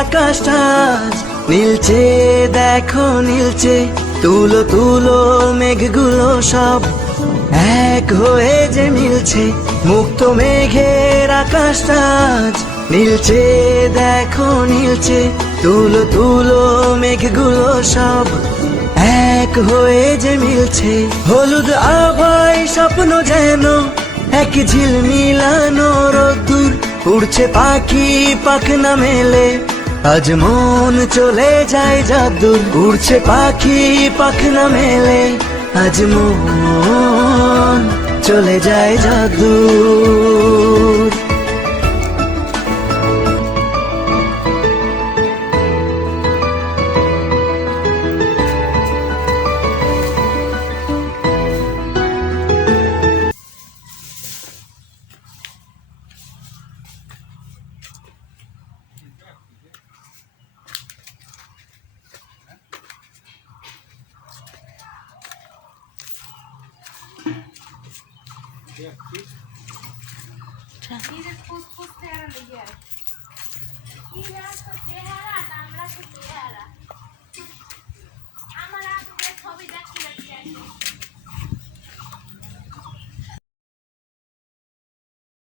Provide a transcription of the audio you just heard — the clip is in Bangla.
আকাশটা আজ নীলচে, দেখো নীলচে। তুলো তুলো মেঘগুলো সব এক হয়ে যে মিলছে। মুক্ত মেঘের আকাশটা আজ নীলচে, দেখো নীলচে। তুলো তুলো মেঘগুলো সব এক হয়ে যে মিলছে। হলুদ আভায় স্বপ্ন যেন এক ঝিলমিলানো রোদ্দুর। উড়ছে পাখি পাখনা মেলে, আজ মন চলে যায় যাদুর। উড়ছে পাখি পাখনা মেলে, আজ মন চলে যায় যাদুর। আমার ছবি দেখতে